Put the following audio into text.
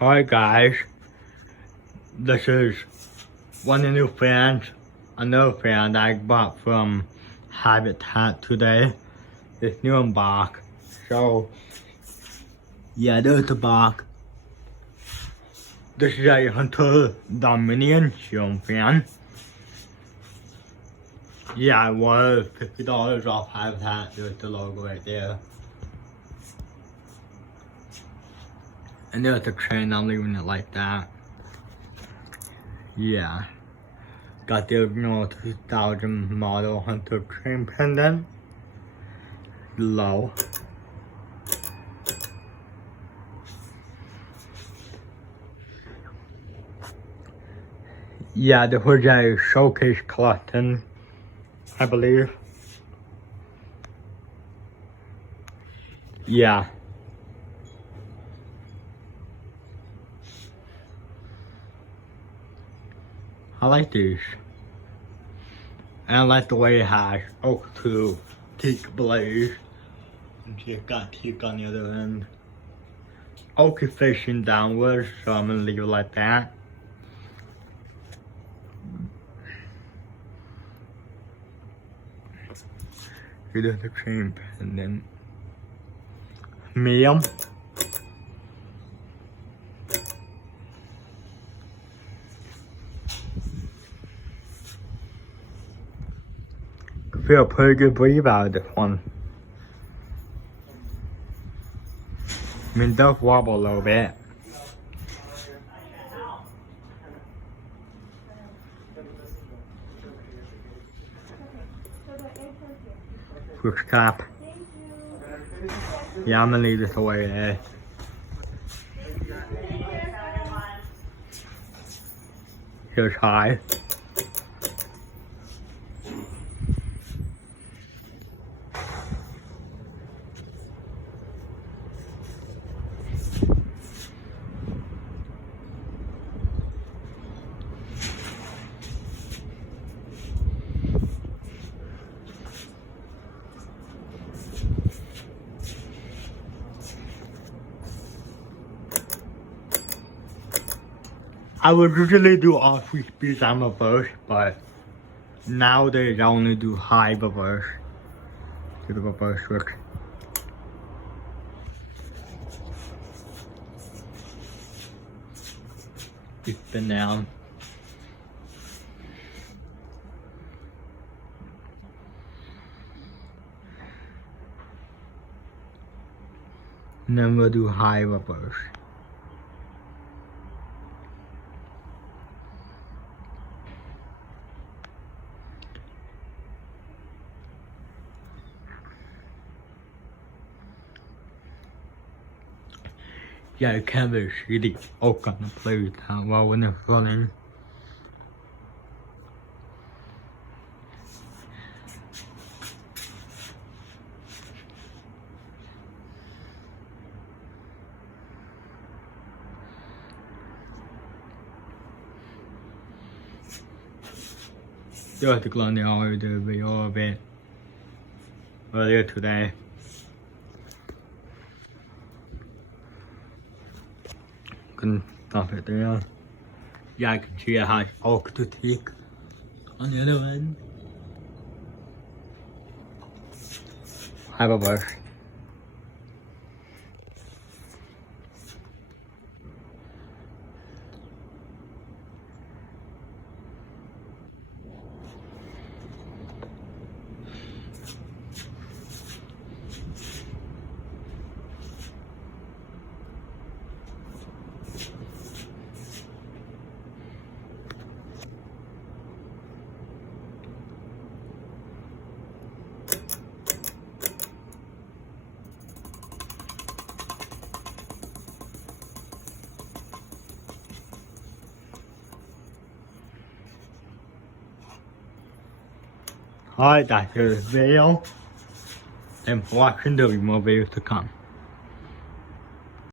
Hi guys, this is one of the new fans, another fan I bought from Habitat today. This new box. So yeah, there's the box. This is a Hunter Dominion Shield fan. Yeah, it was $50 off Habitat. There's the logo right there. And there's the train, I'm leaving it like that. Yeah. Got the original 2000 model Hunter train pendant. Low. Yeah, there was a showcase collection, I believe. Yeah. I like these. And I like the way it has oak to teak blaze. And it's got teak on the other end. Oak is facing downwards, so I'm gonna leave it like that. Here's the cream pendant. Medium. Feel pretty good breathe out of this one. I mean, it does wobble a little bit. Push cap. Yeah, I'm gonna leave this away there. Here's high. I would usually do all 3 speeds on reverse, but nowadays I only do high reverse. To the reverse switch. You spin down. And then we'll do high reverse. Yeah, you can't really see the oak on the plate while when it's running. There was the glowing already did a video of it earlier today. Can stop it there. Yeah, I can see it has oak to teak on the other end. Have a brush. Alright, that's the video. And for watching, there will be more videos to come.